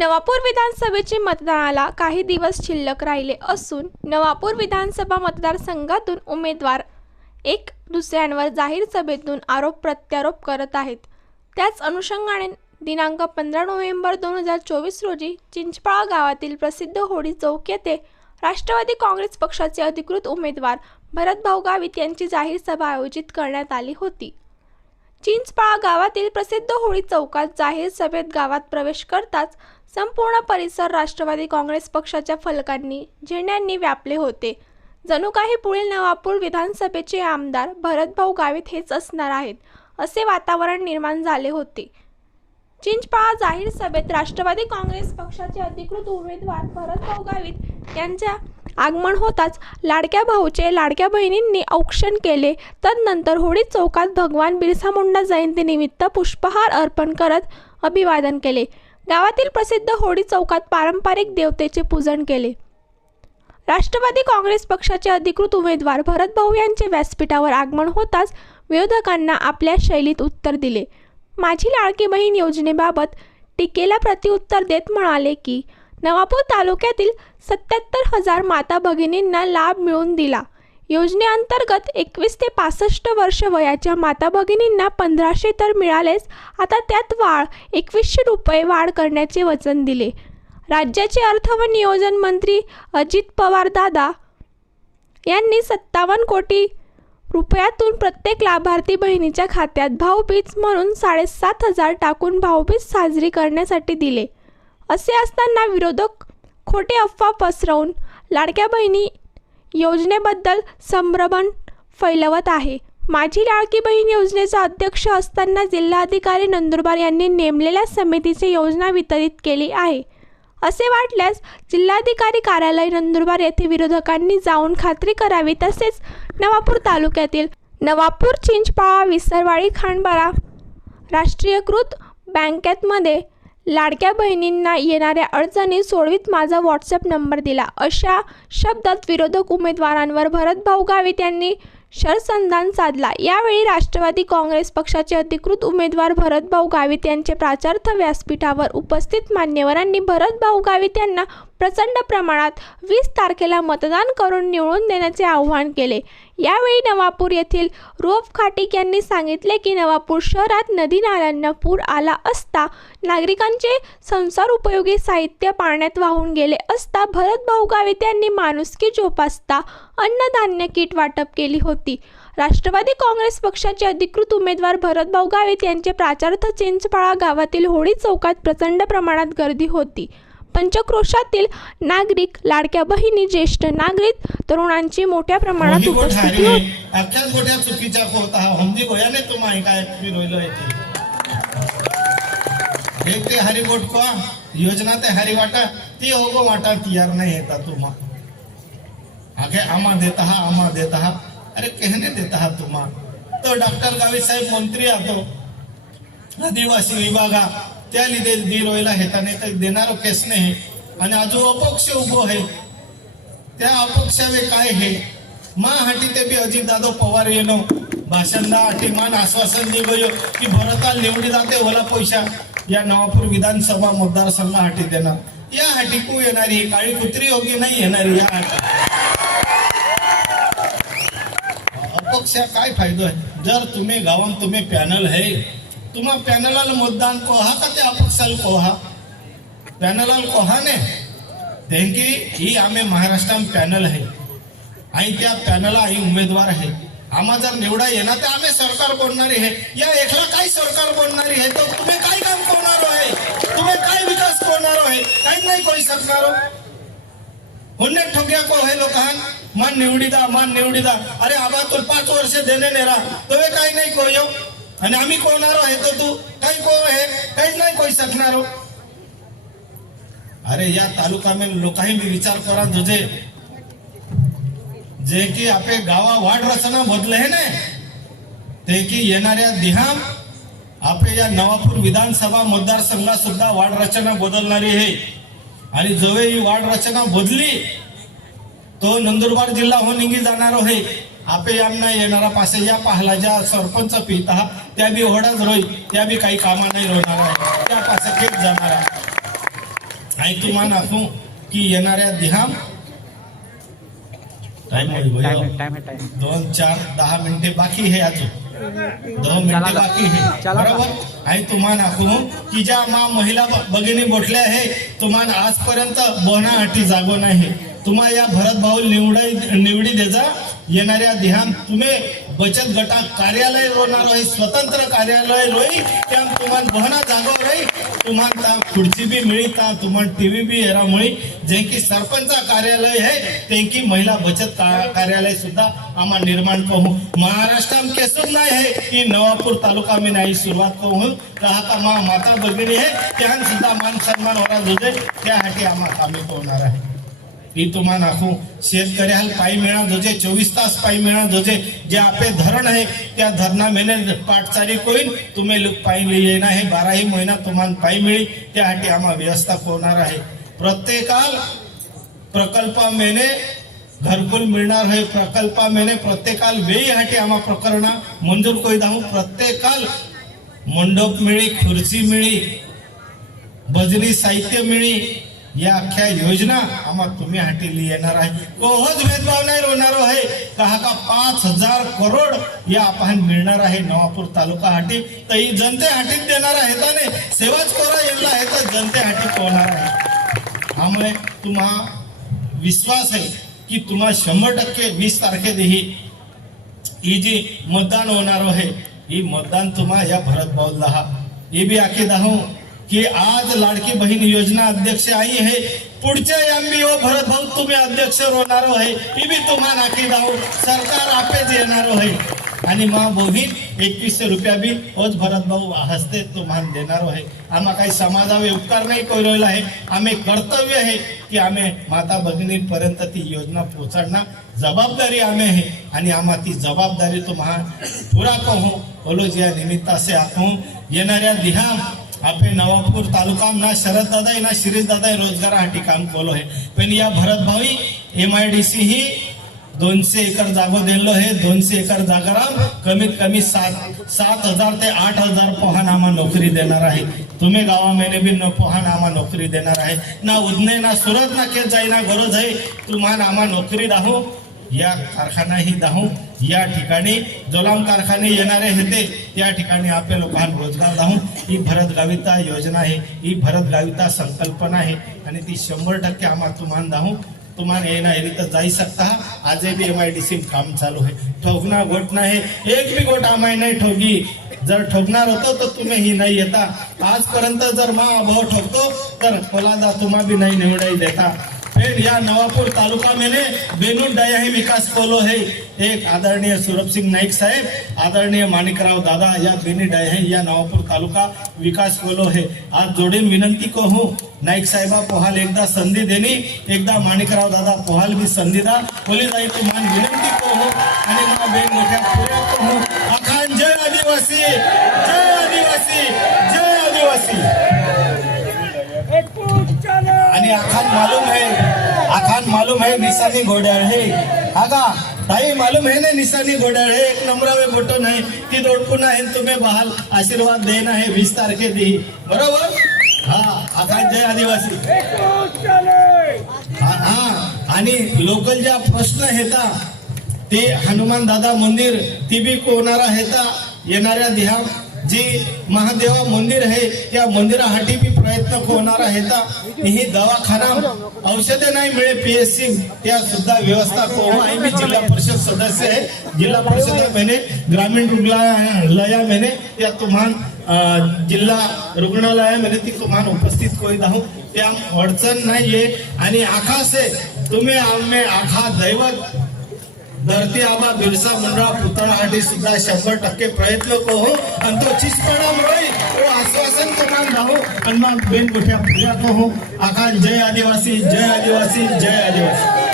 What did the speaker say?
नवापूर विधानसभेचे मतदानाला काही दिवस शिल्लक राहिले असून नवापूर विधानसभा मतदारसंघातून उमेदवार एक दुसऱ्यांवर जाहीर सभेतून आरोप प्रत्यारोप करत आहेत. त्याच अनुषंगाने दिनांक पंधरा नोव्हेंबर दोन हजार चोवीस रोजी चिंचपाळा गावातील प्रसिद्ध होडी चौक येथे राष्ट्रवादी काँग्रेस पक्षाचे अधिकृत उमेदवार भरतभाऊ गावित यांची जाहीर सभा आयोजित करण्यात आली होती. चिंचपाळा गावातील प्रसिद्ध होळी चौकात जाहीर सभेत गावात प्रवेश करताच संपूर्ण परिसर राष्ट्रवादी काँग्रेस पक्षाच्या फलकांनी झेंड्यांनी व्यापले होते. जणू काही पुढील नवापूर विधानसभेचे आमदार भरतभाऊ गावित हेच असणार आहेत असे वातावरण निर्माण झाले होते. चिंचपाळा जाहीर सभेत राष्ट्रवादी काँग्रेस पक्षाचे अधिकृत उमेदवार भरतभाऊ गावित यांच्या आगमन होताच लाडक्या भाऊचे लाडक्या बहिणींनी औक्षण केले. तदनंतर होळी चौकात भगवान बिरसा मुंडा जयंतीनिमित्त पुष्पहार अर्पण करत अभिवादन केले. गावातील प्रसिद्ध होळी चौकात पारंपरिक देवतेचे पूजन केले. राष्ट्रवादी काँग्रेस पक्षाचे अधिकृत उमेदवार भरतभाऊ यांचे व्यासपीठावर आगमन होताच विरोधकांना आपल्या शैलीत उत्तर दिले. माझी लाडकी बहीण योजनेबाबत टीकेला प्रतिउत्तर देत म्हणाले की नवापूर तालुक्यातील सत्याहत्तर हजार माता भगिनींना लाभ मिळवून दिला. योजनेअंतर्गत एकवीस ते पासष्ट वर्ष वयाच्या माता भगिनींना पंधराशे तर मिळालेच. आता त्यात वाढ एकवीसशे रुपये वाढ करण्याचे वचन दिले. राज्याचे अर्थ व नियोजन मंत्री अजित पवार दादा यांनी सत्तावन्न कोटी रुपयातून प्रत्येक लाभार्थी बहिणीच्या खात्यात भाऊबीज म्हणून साडेसात हजार टाकून भाऊबीज साजरी करण्यासाठी दिले. असे असताना विरोधक खोटे अफवा पसरवून लाडक्या बहिणी योजनेबद्दल संभ्रमण फैलवत आहे. माझी लाडकी बहीण योजनेचा अध्यक्ष असताना जिल्हाधिकारी नंदुरबार यांनी नेमलेल्या समितीची योजना वितरित केली आहे. असे वाटल्यास जिल्हाधिकारी कार्यालय नंदुरबार येथे विरोधकांनी जाऊन खात्री करावी तसेच नवापूर तालुक्यातील नवापूर चिंचपाळा विसरवाडी खांडबारा राष्ट्रीयकृत बँकेतमध्ये लाडक्या बहिणींना येणाऱ्या अडचणी सोडवीत माझा व्हॉट्सअप नंबर दिला. अशा शब्दात विरोधक उमेदवारांवर भरतभाऊ गावित यांनी शरसंधान साधला. यावेळी राष्ट्रवादी काँग्रेस पक्षाचे अधिकृत उमेदवार भरतभाऊ गावित यांचे प्राचार्थ व्यासपीठावर उपस्थित मान्यवरांनी भरतभाऊ गावित यांना प्रचंड प्रमाणात वीस तारखेला मतदान करून निवडून देण्याचे आवाहन केले. यावेळी नवापूर येथील रोफ खाटिक यांनी सांगितले की नवापूर शहरात नदी नाल्यांना पूर आला असता नागरिकांचे संसार उपयोगी साहित्य पाण्यात वाहून गेले असता भरतभाऊ गावित यांनी माणुसकी जोपासता अन्नधान्य किट वाटप केली होती. राष्ट्रवादी काँग्रेस पक्षाचे अधिकृत उमेदवार भरतभाऊ गावित यांचे प्राचार्थ चिंचपाळा गावातील होळी चौकात प्रचंड प्रमाणात गर्दी होती. पंचक्रोशातील नागरिक लाडक्या बहिणी ज्येष्ठ नागरिक तरुणांची मोठ्या प्रमाणात उपस्थिती होती. अख्ख्याच गोठ्या चुकीच्या होत हा हमदी गोयाने तो माही काय फिरवलं येते एक ते हरी गोठ को योजना ते हरी वाटा. ती होगो वाटा तयार नहीं येता तुम्हा. आगे आमा देता हा आमा देता हा अरे कहने देता हा तुम्हा. तो डॉक्टर गावी साहेब मंत्री आतो आदिवासी विभागा. त्या लिदे दी रोयला हेता नाही तर देणारो केस नाही आणि अजून अपक्ष उभो आहे. त्या अपक्षावे काय हे मा हाटी ते बी अजित दादो पवार येणो. भाषणदा आठी मान आश्वासन दि गयो की भरताल निवडी जाते होला पैसा या नवापूर विधानसभा मतदारसंघ हाटी देणार. या हाटी कू येणारी काळी कुत्री होगी नाही येणारी या हाटी. अपक्ष काय फायदो आहे? जर तुम्ही गावात तुम्ही पॅनल है तुम्हा पॅनलाला मतदान कोहा का त्या अपक्षाला कोहा? पॅनलाला कोहा ने? त्यांकी ही आम्ही महाराष्ट्रात पॅनल आहे. आणि त्या पॅनला ही उमेदवार आहे. आम्हा जर निवडा येणार तर आम्ही सरकार बनणारी आहे. या एकला काय सरकार बनणारी आहे? तर तुम्ही काय काम करणार आहे? तुम्ही काय विकास करणार आहे? काही नाही करू सरकार होणे ठोक्या को हे लोकांन? मान निवडीदा मान निवडीदा. अरे आबा तू पाच वर्ष देणे नेरा. तुम्ही काही नाही कोयो आणि आम्ही कोणार आहे तर तू? काही को आहे? काहीच नाही कोई शकणार हो. अरे या तालुका में लोकांनी मी विचार करा तुझे. जे की आपले गावा वाढ रचना बदले हे ने? ते की येणाऱ्या दिहाम आपल्या या नवापूर विधानसभा मतदारसंघात सुद्धा वाढ रचना बदलणारी आहे. आणि जवळ ही वाढ रचना बदली तो नंदुरबार जिल्हा हो निघी जाणार आहे. आपे यांना येणारा पासे या पाहला ज्या सरपंच पिता त्या बी होडाच रोई त्या बी काही कामा नाही रोवणार आहे त्या पासे खेच जाणार आहे आणि तुम्हाला दाखवू की येणाऱ्या दिहाम दोन चार दहा मिनिटे बाकी है अजून. दहा मिनिटे बाकी है. बरोबर? आणि तुम्हाला दाखवू की ज्या मा महिला भगिनी बोटल्या आहे तुम्हाला आजपर्यंत बोहणासाठी जागो नाही. तुम्हाला या भरत भाऊ निवडाई निवडी देजा. येणाऱ्या ध्यान तुम्ही बचत गटा कार्यालय रोवणार आहे स्वतंत्र कार्यालय रोई त्या तुम्हाला बहना जागो रही तुम्हाला ता खुर्ची बी मिळी ता तुम्हाला टीव्ही बी येरा मुळी. जे की सरपंच कार्यालय है ते की महिला बचत का- कार्यालय सुद्धा आम्हा निर्माण करू महाराष्ट्र में नाही है की नवापूर तालुका में नाही सुरुवात करू राहता मा माता भगिनी है त्या सुद्धा मान सन्मान होणार दुजे त्यासाठी आम्हा कामे होणार आहे. ही तुम्हाला दाखवू शेतकऱ्याला पायी मिळत होते चोवीस तास पायी मिळत होते जे आपले धरण आहे त्या धरणा मेने पाटचारी कोईन तुम्ही लोक पायी येणार आहे बाराही महिना तुम्हाला पायी मिळी त्यासाठी आम्हा व्यवस्था होणार आहे. प्रत्येकाल प्रकल्पा मेने घरकुल मिळणार आहे. प्रकल्पा मेने प्रत्येकाल वेळीसाठी आम्हा प्रकरण मंजूर कोई दाहू. प्रत्येकाल मंडप मिळी खुर्ची मिळी भजनी साहित्य मिळी या अख्ख्या योजना आम्हा तुम्ही हाटेली येणार आहे. कोहज भेदभाव नाही होणार आहे. का का पाच हजार करोड या आपण मिळणार आहे नवापूर तालुका हाटी. तर ही जनते हाटीत देणार आहे तर नाही? सेवाच कोरा येणार आहे तर जनते हाटीत होणार आहे. त्यामुळे तुम्हा विश्वास आहे की तुम्हा शंभर टक्के वीस तारखेदेही ही जी मतदान होणार आहे ही मतदान तुम्हा या भरत दहा हे बी आखे दाहो. की आज लाडकी बहीण योजना अध्यक्ष आई आहे. पुढच्या एमबी ओ भरत भाऊ तुम्ही अध्यक्ष होणार आहे. ही बी तुम्हाला नाकी जाऊ. सरकार आपेच येणार आहे. आणि मा बहीण एकवीसशे रुपया बी होच भरत भाऊ हस्ते तुम्हाला देणार आहे. आम्हा काही समाजावे उपकार नाही करू आहे. आम्ही कर्तव्य आहे की आम्ही माता भगिनीपर्यंत ती योजना पोहोचणं जबाबदारी आम्ही आहे. आणि आम्हा ती जबाबदारी तुम्हाला पुरा कहू बोलो या निमित्तासे आखू. येणाऱ्या दिहा आपले नवापूर तालुका ना शरद दादा ना शिरीष दादा रोजगारासाठी काम केलो आहे पण या भरत भावी एम आय डी सी ही दोनशे एकर जागो दिलो आहे दोनशे एकर जागाराम कमीत कमी सात सात हजार ते आठ हजार पोहान आम्हा नोकरी देणार आहे। तुम्ही गावामध्ये बी न पोहान आम्हा नोकरी देणार आहे। ना उदने ना सुरत ना केत जाईना गरज आहे तुम्हाला आम्हा नोकरी राहू या कारखानाही धावून या ठिकाणी जोलाम कारखाने येणारे होते त्या ठिकाणी आपल्या लोकांना रोजगार धावून ही भरतगाविता योजना आहे ही भरतगाविता संकल्पना आहे आणि ती शंभर टक्के आम्हाला तुम्हाला दाहो. तुम्हाला येणार येईल तर जाई सकता आज B M I D C काम चालू आहे. ठोकना गोट नाही एक बी गोट आम्हाला नाही ठोकी. जर ठोकणार होतो तर तुम्ही ही नाही येता. आजपर्यंत जर मा भाऊ ठोकतो तर कोलादा तुम्हा बी नाही निवडाई देता. फिर या नवापूर तालुका मैंने बेनू दयाही विकास कोलो है एक आदरणीय सूरभ सिंह नाईक साहेब आदरणीय माणिकराव दादा या बेनी डायही या नवापूर तालुका विकास कोलो है. आज जोडीन विनंती को हूँ नाईक साहेबा पोहाल एकदा संधी देनी एकदा माणिकराव दादा पोहाल भी संधी दा. बोली जाई तुम्हाला विनंती को हूँ आणि मला बेन मोठ्या पुऱ्या को हूँ अखान जय आदिवासी जय आदिवासी जय आदिवासी. आणि आखान मालूम है आखान मालूम है निशानी घोड्याळ है। आगा ताई मालूम है ना निशानी घोड्याळ हे एक नंबरावे फोटो नाही ती दोडपून आहे तुम्ही बहाल आशीर्वाद देण आहे वीस तारखे दी। बरोबर? हा आखान जय आदिवासी। हा आणि लोकल ज्या प्रश्न येता ते हनुमान दादा मंदिर ती बी कोणारा हेता येणाऱ्या ध्या जी महादेवा मंदिर आहे या मंदिरासाठी बी प्रयत्न होणार आहे ही दवाखाना औषधे नाही मिळे पीएससी त्या सुद्धा व्यवस्था को आहे. मी जिल्हा परिषद सदस्य आहे. जिल्हा परिषद महिने ग्रामीण रुग्णालया महिने या तुम्हान जिल्हा रुग्णालयामध्ये ती तुम्हाला उपस्थित करीत दाहू त्या अडचण नाहीये. आणि आखासे तुम्ही आम्ही आखा दैवत धरती आबा बिरसा मुंडा पुतळासाठी सुद्धा शंभर टक्के प्रयत्न करू. आणि तो चिसपणा म्हणून तो आश्वासन करणार राहू. आणि मग बेन मोठ्या पूजा करू आकाश जय आदिवासी जय आदिवासी जय आदिवासी.